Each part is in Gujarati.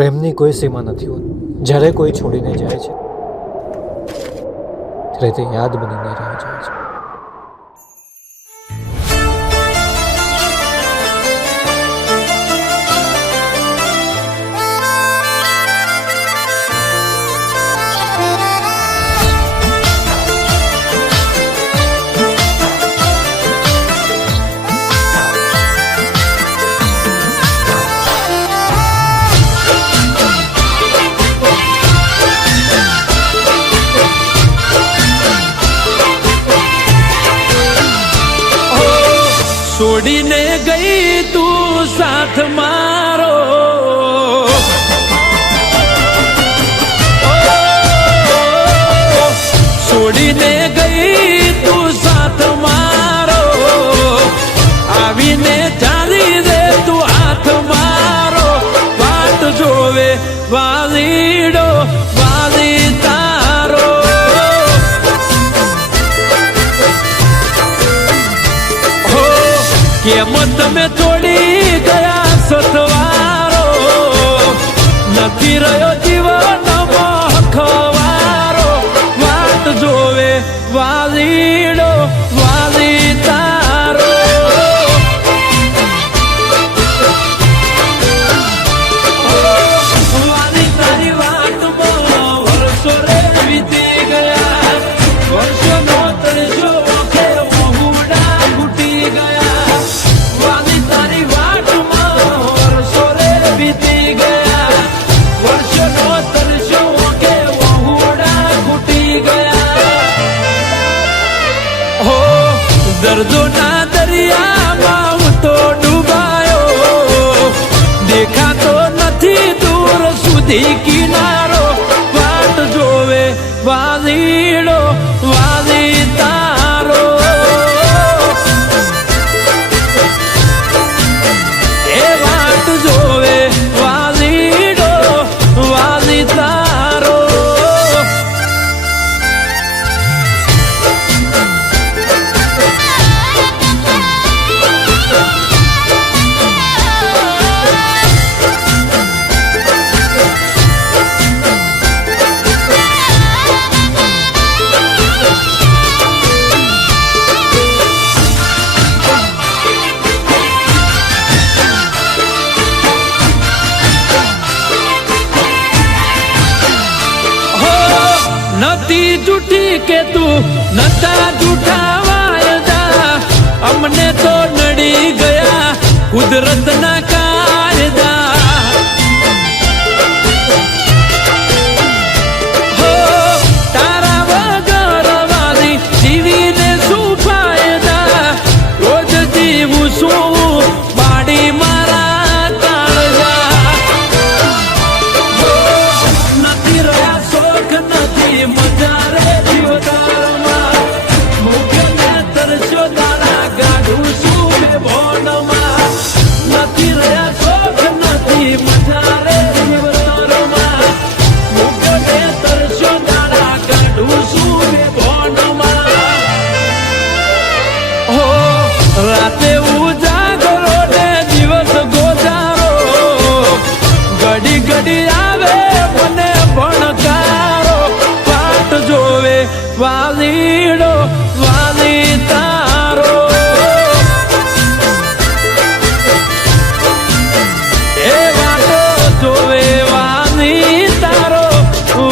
પ્રેમની કોઈ સીમા નથી હોતી. જ્યારે કોઈ છોડીને જાય છે ત્યારે તે યાદ બનીને રહી જાય છે. છોડીને ગઈ તું સાથ મારો, છોડીને ગઈ તું સાથ મારો, આવીને ચાલી દે તું હાથ મારો. વાટ જોવે વાલીડો વાલી તારો, કેમ તમે છોડી ગયા સથવારો, નથી રહ્યો જીવનમાં ખવારો. વાટ જોવે વાલીડો વાલી તારો, વાલી તારી વાટમાં વર્ષો રે વીતી ગયા, વર્ષોનો તરસ્યો ઓખે મોહુડા ઘૂટી ગયા. વાલી તારી વાટમાં વર્ષો રે વીતી ગયા, વર્ષોનો તરસ્યો ઓખે મોહુડા ઘૂટી ગયા. હો દર્દોના દરિયામાં હું તો ડૂબાયો, દેખાતો નથી દૂર સુધી કિનારો. વાટ જોવે વાલીડો વાલી તારો, એ વાટ જોવે વાલીડો વાલી તારો. નથી જૂઠી કે તું નતા જૂઠા વાયદા, અમને તો નડી ગયા કુદરતના કાયદા. હો તારા વગર વાલી જીવીને શું ફાયદા, રોજ જીવું શું બાડી મારા કાળજા. નથી રહ્યા શોખ નથી મજા રે જીવતારમાં, મુખને તરસ્યો તારા ગાઢું શું બે ભોનમાં. નથી રહ્યા શોખ નથી મજા રે જીવતારમાં, મુખને તરસ્યો તારા ગાઢું શું બે ભોનમાં. હો રાતે ઉજાગરો ને દિવસ ગોજારો, ઘડી ઘડી આવે મને ભણકારો. વાટ જોવે વાલીડો વાલી તારો, એ વાટો જોવે વાલી તારો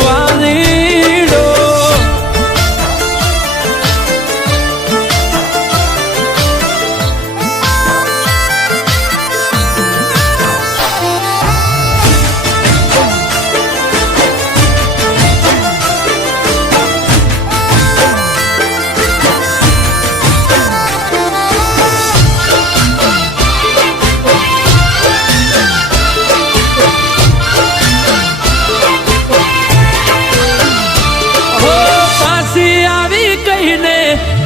વાલીડો.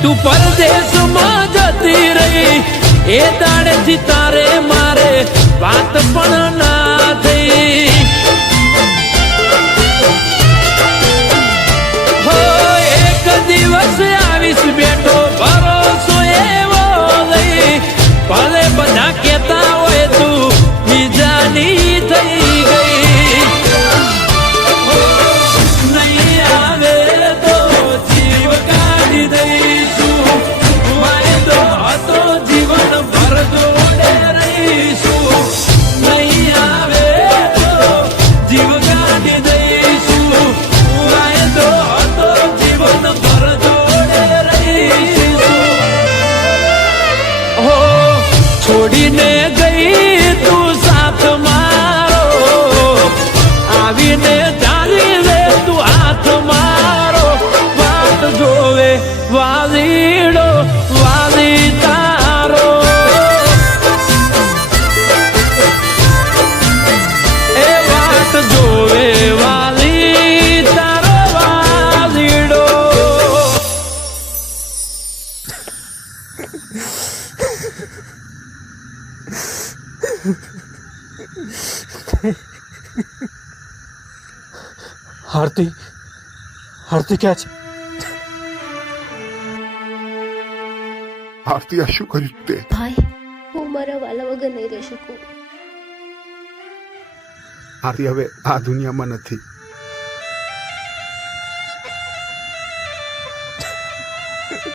તું પરદેશમાં જતી રહી, એ દાડેથી તારે મારે વાત પણ ના થઈ. હો એક દિવસ આવીશ બેઠો ભરોસો એવો લઈ, ભલે બધા કેતા હોય તું બીજાની થઈ ગઈ. આરતી આરતી ક્યાં છે? આરતી આ શું કર્યું તે? ભાઈ, હું મારા વાલા વગર નહીં રહી શકું. આરતી હવે આ દુનિયામાં નથી.